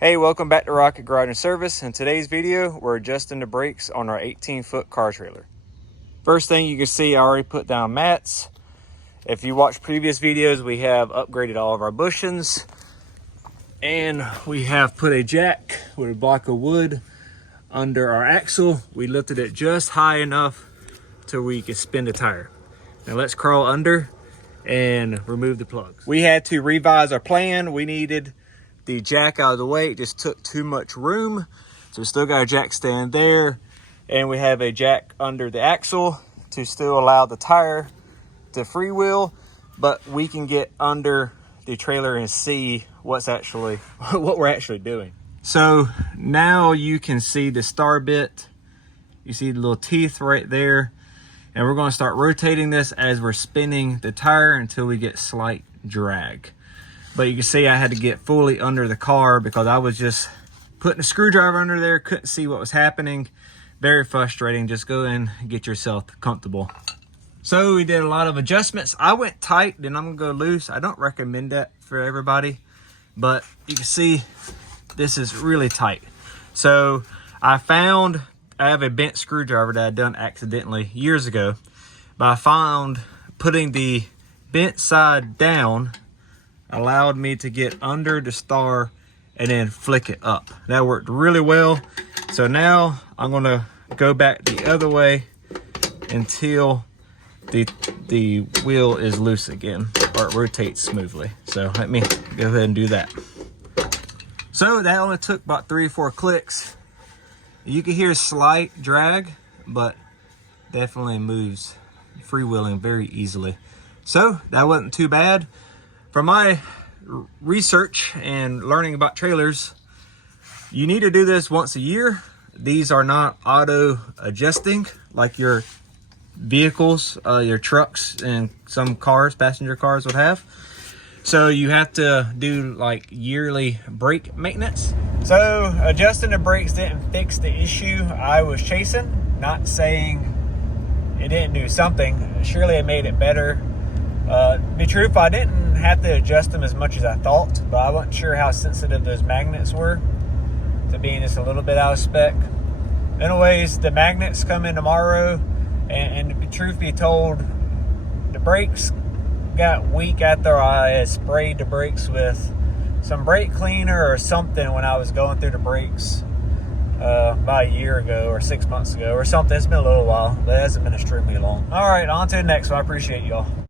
Hey, welcome back to Rocket Garage and Service. In today's video, we're adjusting the brakes on our 18-foot car trailer. First thing you can see, I already put down mats. If you watch previous videos, we have upgraded all of our bushings. And we have put a jack with a block of wood under our axle. We lifted it just high enough to where we could spin the tire. Now let's crawl under and remove the plugs. We had to revise our plan. We needed the jack out of the way. It just took too much room. So we still got a jack stand there, and we have a jack under the axle to still allow the tire to freewheel, but we can get under the trailer and see what we're actually doing. So now you can see the star bit. You see the little teeth right there, and we're going to start rotating this as we're spinning the tire until we get slight drag. But you can see I had to get fully under the car because I was just putting a screwdriver under there, couldn't see what was happening. Very frustrating. Just go in and get yourself comfortable. So we did a lot of adjustments. I went tight, then I'm gonna go loose. I don't recommend that for everybody, but you can see this is really tight. So I have a bent screwdriver that I done accidentally years ago, but I found putting the bent side down allowed me to get under the star and then flick it up. That worked really well. So now I'm gonna go back the other way until the wheel is loose again, or it rotates smoothly. So let me go ahead and do that. So that only took about 3 or 4 clicks. You can hear slight drag, but definitely moves freewheeling very easily. So that wasn't too bad. From my research and learning about trailers, you need to do this once a year. These are not auto adjusting like your vehicles, your trucks and some cars, passenger cars would have. So you have to do like yearly brake maintenance. So adjusting the brakes didn't fix the issue I was chasing. Not saying it didn't do something. Surely it made it better. To be truthful, I didn't have to adjust them as much as I thought, but I wasn't sure how sensitive those magnets were to being just a little bit out of spec. Anyways, the magnets come in tomorrow, and to be truth be told, the brakes got weak after I had sprayed the brakes with some brake cleaner or something when I was going through the brakes about a year ago or 6 months ago or something. It's been a little while, but it hasn't been extremely long. All right, on to the next one. I appreciate y'all.